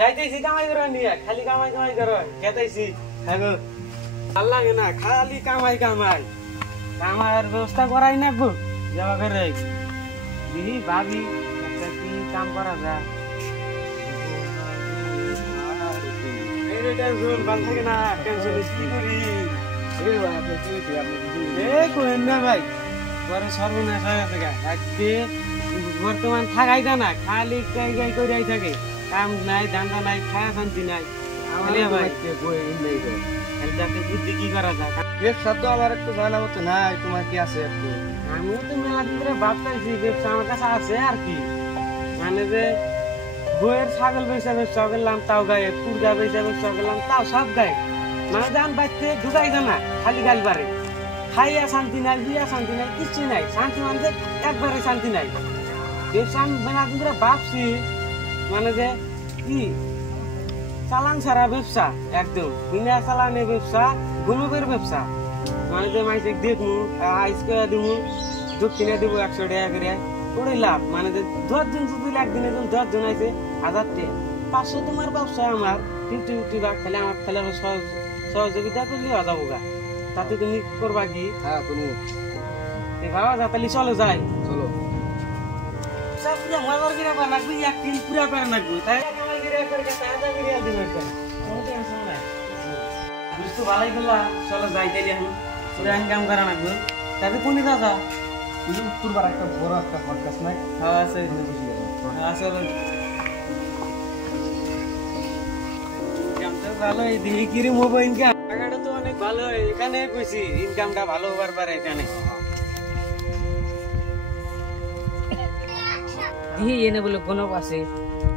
যাইতেছি কামাই করে নিয়ে খালি কামাই কামাই করো খেতেছি হ্যাঁ ভাল লাগে না খালি কামাই কামাই কামাইয়ের ব্যবস্থা করাই নাকবো যাওয়া করে দিদি ভাবি একটা কি কাম করা যায় টেনশন ভাল থাকে না টেনশন কি করি করেন না ভাই পরে সর্বনাশ হয়ে গেছে আজকে বর্তমান থাকাই না খালি গাই গাই করে থাকে কাম নাই ধান্দা নাই খায়া শান্তি নাই বুদ্ধি কি করা যায় ব্যবসা তো আমার একটু জানা মতো নাই তোমার কি আছে একটু আমিও তো মেলা দিন ধরে ভাবতেছি ব্যবসা আমার কাছে আছে আর কি মানে যে বইয়ের ছাগল বেচা ব্যবসা করলাম তাও গায়ে পুরগা বেচা ব্যবসা করলাম তাও সব গায়ে মানে যান বাড়িতে ঢুকাই না খালি গাল বাড়ে খাইয়া শান্তি নাই বিয়া শান্তি নাই কিছু নাই শান্তি মানে একবারে শান্তি নাই ব্যবসা আমি মেলা দিন ধরে ভাবছি মানে যে কি চালান ছাড়া ব্যবসা একদম বিনা চালানের ব্যবসা গুলবের ব্যবসা মানে যে মাইসে দেখবো আইসকে দেবো দক্ষিণে দেবো 100 টাকা করে ওটাই লাভ মানে যে 10 জন যদি একদিনে 10 জন আছে 1000 টাকা 500 তোমার ব্যবসা আমার 50-50 ভাগ খেলে আমার খেলার সহযোগিতা করলে হয়ে যাবো গা তাতে তুমি করবা কি হ্যাঁ তুমি বাবা তাহলে চলো যাই চলো সব পুরো মজার করে পার লাগবে একদিন পুরো পার লাগবে তাই কামাই করে করে তাজা করে দিন একটা কোনো টেনশন নাই বুঝতো ভালোই করলা চলো যাই তাইলে এখন পুরো ইনকাম করা লাগবে তাতে কোনি দাদা তুমি উত্তরবার একটা বড় একটা পডকাস্ট নাই হ্যাঁ আছে আসলে ইনকামটা ভালো এই দিকে কি রে মোবাইল ইনকাম টাকাটা তো অনেক ভালো এখানে কইছি ইনকামটা ভালো হবার পারে এখানে দিয়ে এনে বলে কোনো পাশে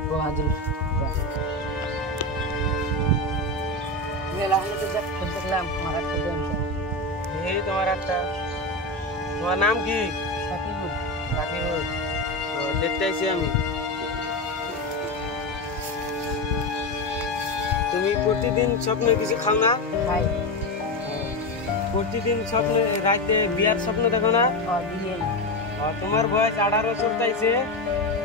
বাহাদুর মেলা হলে তো দেখলাম আমার একটা এই তোমার একটা তোমার নাম কি সাকিবুল সাকিবুল দেখতে আইছি আমি তুমি প্রতিদিন স্বপ্নে কিছু খাও না খাই প্রতিদিন স্বপ্নে রাতে বিয়ার স্বপ্ন দেখো না তোমার বয়স 18 চলতেছে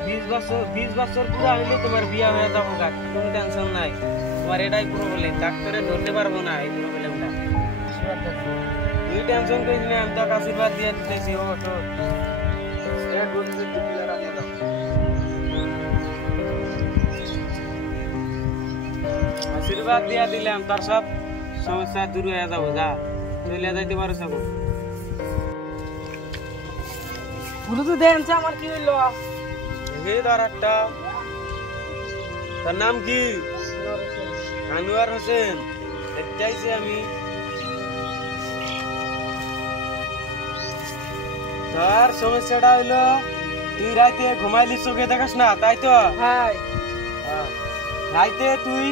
20 বছর পুরো হইলে তোমার বিয়া হয়ে যাবো গা কোনো টেনশন নাই তোমার এটাই প্রবলেম ডাক্তারে ধরতে পারবো না এই প্রবলেমটা তুই টেনশন করিস না আমি তোকে আশীর্বাদ দিয়ে দিতেছি ও তো আশীর্বাদ দিয়া দিলাম তোর সব সমস্যা দূর হয়ে যাবো যা চলে যাইতে পারো সব পুরো তো দেন আমার কি হইলো এই ধর একটা তার নাম কি আনোয়ার হোসেন চাইছি আমি তোর সমস্যাটা হইলো তুই রাতে ঘুমাইলি চোখে দেখাস না তাই তো হ্যাঁ রাইতে তুই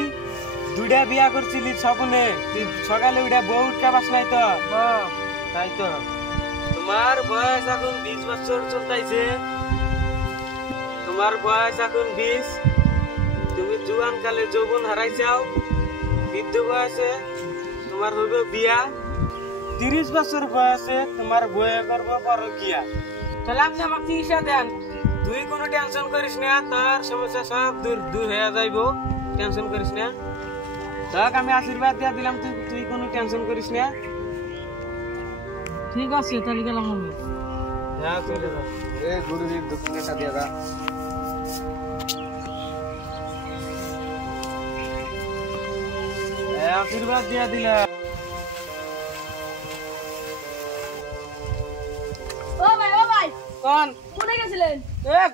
2টা বিয়া করছিলি স্বপ্নে তুই সকালে উঠে বউ উঠতে পাস নাই তো তাই তো তোমার বয়স এখন 20 বছর চলতেছে তোমার বয়স এখন 20 তুমি জুয়ান কালে যৌবন হারাইছাও বৃদ্ধ বয়সে তোমার হইবে বিয়া 30 বছর বয়সে তোমার বয়ে করবো পরকিয়া তাহলে আপনি আমাকে চিকিৎসা দেন তুই কোনো টেনশন করিস না তোর সমস্যা সব দূর হয়ে যাইব টেনশন করিস না তোকে আমি আশীর্বাদ দিয়া দিলাম তুই কোনো টেনশন করিস না ঠিক আছে তাহলে গেলাম আমি হ্যাঁ চলে যা এই গরুর দক্ষিণটা দিয়া দা আশীর্বাদ দিয়া দিলাম ও ভাই কোন কোনে গেছিলেন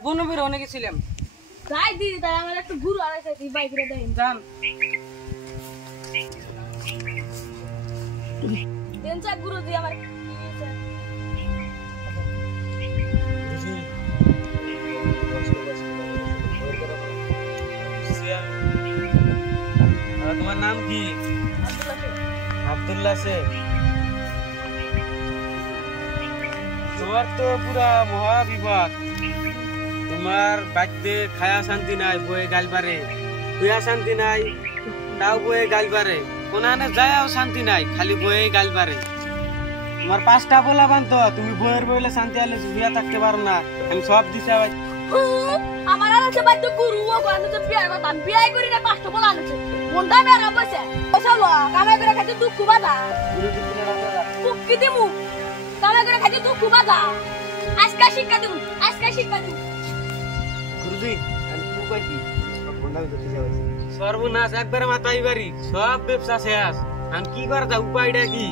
বনবীর অনেক গেছিলাম তাই দিদি তাই আমার একটু গুরু আড়াইছে তুই বাইকে দেন জান দেন চা গুরু দিয়ে আমার তোমার নাম কি আব্দুল্লাহ শেখ তোমার তো পুরা মহাবিপদ তোমার বাড়িতে খায়া শান্তি নাই বয়ে গাল পারে খুয়া শান্তি নাই তাও বয়ে গাল পারে কোনানে যায়ও শান্তি নাই খালি বয়ে গাল পারে তোমার 5টা বলা বান তো তুমি বইয়ের বইলে শান্তি আলে বিয়া থাকতে পারো না আমি সব দিশা আমার আর আছে বাদ গুরু ও গান তো বিয়ে কথা বিয়ে করি না পাঁচটা বলা আছে কোনটা মেরা বসে বসালো কামে করে খাইতে দুঃখ বাদা গুরু দিন না দাদা মুক্তি দিমু কামে করে খাইতে দুঃখ বাদা আজকে শিক্ষা দিমু আজকে শিক্ষা দিমু গুরুজি আমি কি কইছি বন্ডা ভিতরে যাইছি সর্বনাশ একবারে মাথায় বাড়ি সব ব্যবসা শেষ আমি কি করা যায় উপায়টা কি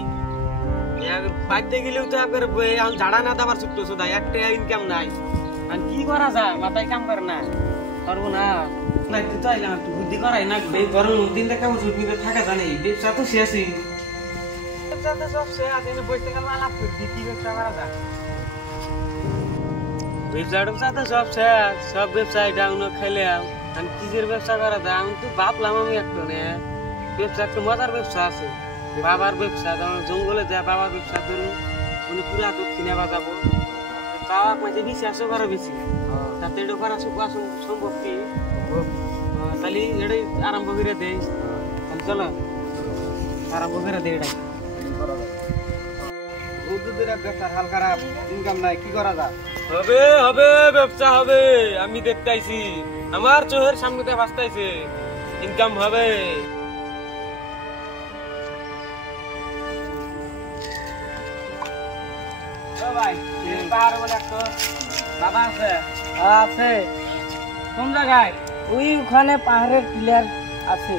বাইতে গেলেও তো একবার আমি ঝাড়া না দাবার ছুট্ট সোদা একটা ইনকাম নাই আমি কি করা যায় মাথায় কাম করে না সর্বনাশ না তুই তো আইলাম একটু বুদ্ধি করাই না গরম দিন দেখা বছর কিন্তু থাকা জানে ব্যবসা তো শেষই ব্যবসা তো সব শেষ এনে বসে গেল আলাপ করবি কি ব্যবসা করা যায় ব্যবসা তো সব শেষ সব ব্যবসা এটা উনো খেলে আমি কিসের ব্যবসা করা যায় আমি তো ভাবলাম আমি একটু নে ব্যবসা একটা মজার ব্যবসা আছে বাবার ব্যবসা যেমন জঙ্গলে যায় বাবার ব্যবসা ধরুন উনি পুরা দক্ষিণে বাজাবো বাবা মাঝে বিশ্বাসও করা বেশি তাতে এটা করা সম্ভব কি তাহলে এটাই আরম্ভ করে দেয় তাহলে চলো আরম্ভ করে দেয় এটাই দুধের ব্যবসার হাল খারাপ ইনকাম নাই কি করা যায় হবে হবে ব্যবসা হবে আমি দেখতেছি আমার চোখের সামনে ভাসতাইছে ইনকাম হবে ভাই পাহাড় বলে একটা বাবা আছে আছে কোন জায়গায় ওই ওখানে পাহাড়ের পিলার আছে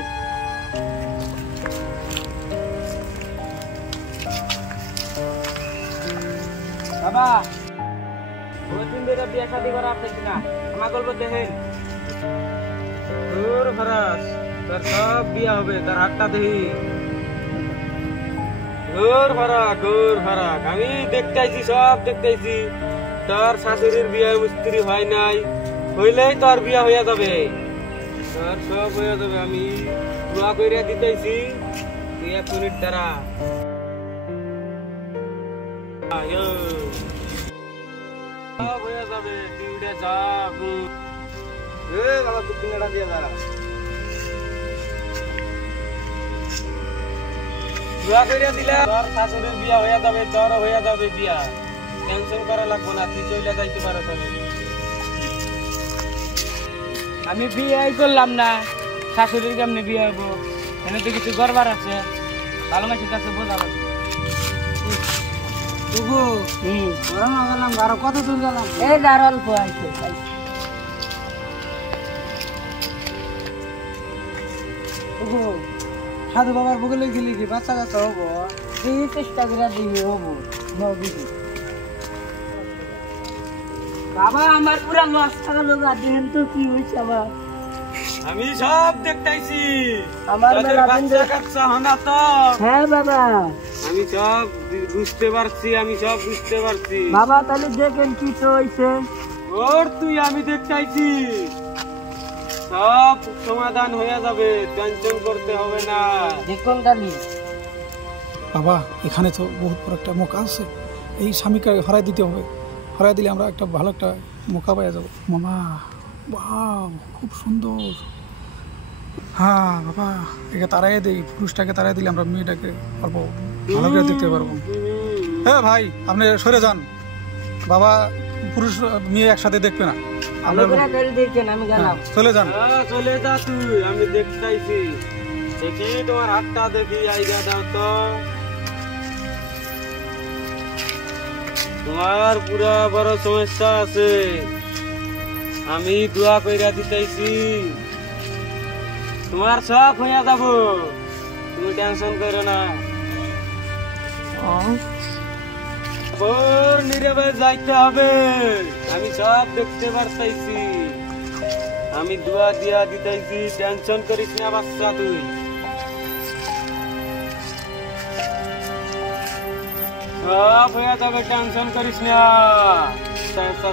বাবা ওই দিন ধরে বিয়ে শাদি করা আপনার না আমার গল্প দেখেন তোর খরচ তোর সব বিয়ে হবে তার হাতটা দেখি ঘোর ফারাক আমি দেখতেছি সব দেখতেছি তোর শাশুড়ির বিয়ে মিস্ত্রি হয় নাই হইলেই তোর বিয়ে হইয়া যাবে তোর সব হইয়া যাবে আমি দোয়া কইরা দিতেছি তুই 1 মিনিট দাঁড়া সব হইয়া যাবে তুই উঠে যা বাবা 2 টাকা দিয়ে দাঁড়া দোয়া কইরা দিলা তোর শাশুড়ির বিয়া হইয়া যাবে তোর হইয়া যাবে বিয়া টেনশন করা লাগবে না তুই চলে যাইতে পারো তাহলে আমি বিয়ে করলাম না শাশুড়ির কেমনে বিয়ে হবো এনে তো কিছু গড়বার আছে ভালো মানুষের কাছে বোঝা লাগবে আরো কত দূর গেলাম এই আর অল্প আছে সাধু বাবার বুকে লিখি কি বাচ্চা কাচ্চা হবো এই চেষ্টা করে দিবি হবো দিবি বাবা আমার পুরা লস টাকা লোক দেখেন তো কি হয়েছে আবার আমি সব দেখতেছি আমার তোদের মেলা বাচ্চা কাচ্চা হনা তো হ্যাঁ বাবা আমি সব বুঝতে পারছি বাবা তাহলে দেখেন কি তো হয়েছে ওর তুই আমি দেখতেছি সব সমাধান হয়ে যাবে টেনশন করতে হবে না দেখুন তাহলে বাবা এখানে তো বহুত বড় একটা মৌকা আছে এই স্বামীকে হরাই দিতে হবে হরাই দিলে আমরা একটা ভালো একটা মৌকা পাওয়া যাবো মামা ওয়াও খুব সুন্দর হ্যাঁ বাবা একে তাড়াই দিই পুরুষটাকে তাড়াই দিলে আমরা মেয়েটাকে অল্প ভালো করে দেখতে পারবো হ্যাঁ ভাই আপনি সরে যান বাবা পুরুষ মেয়ে একসাথে দেখবে না আমরা দেখেন আমি গেলাম চলে যান হ্যাঁ, চলে যা তুই আমি দেখতেছি দেখি তোমার হাতটা দেখি আইডিয়া দাও তো তোমার পুরা বড় সমস্যা আছে আমি দোয়া কইরা দিতেছি তোমার সব হইয়া যাব তুমি টেনশন করো না ওর নীরবে যাইতে হবে আমি সব দেখতে পারতেছি আমি দোয়া দিয়া দিতেছি টেনশন করিস না বাচ্চা তুই সব হয়ে যাবে টেনশন করিস না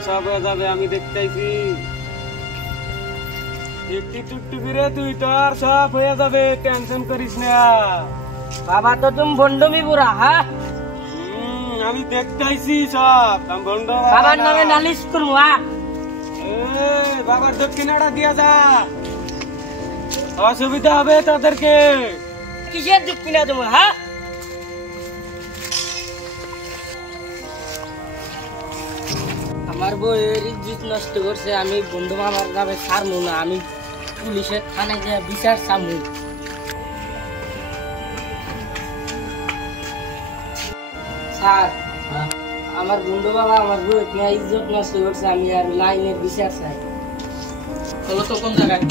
সব হয়ে যাবে আমি দেখতেছি একটি টুকটুকি রে তুই তোর সব হয়ে যাবে টেনশন করিস না বাবা তো তুমি বন্ডমি পুরা হ্যাঁ আমি দেখতেছি সব আমি বন্ধ বাবার নামে নালিশ করবো বাবার দক্ষিণাটা দিয়া যা অসুবিধা হবে তাদেরকে কিসের দিক কিনা দেবো হ্যাঁ আমার আমার বউয়ের ইজ্জত নষ্ট করছে, আমি বন্ধু মামার নামে ছাড়বো না, আমি পুলিশে থানায় গিয়ে বিচার চামু। স্যার, আমার বন্ধু বাবা আমার বউয়ের নিয়ে ইজ্জত নষ্ট করছে, আমি আর লাইনের বিচার চাই। চলো তো কোন জায়গায়,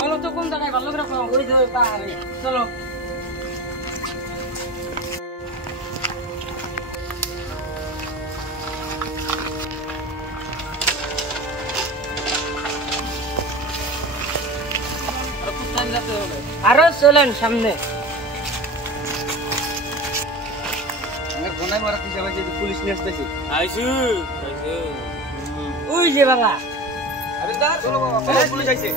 চলো তো কোন জায়গায়, ভালো করে ওই যে ওই পাহাড়ে চলো। আরো চলেন সামনে। ঘন্টায় মারা হিসাবে আছে, পুলিশ নিয়ে আসতেছি। ওই যে বাবা, চলো বাবা, পুলিশ আইছে।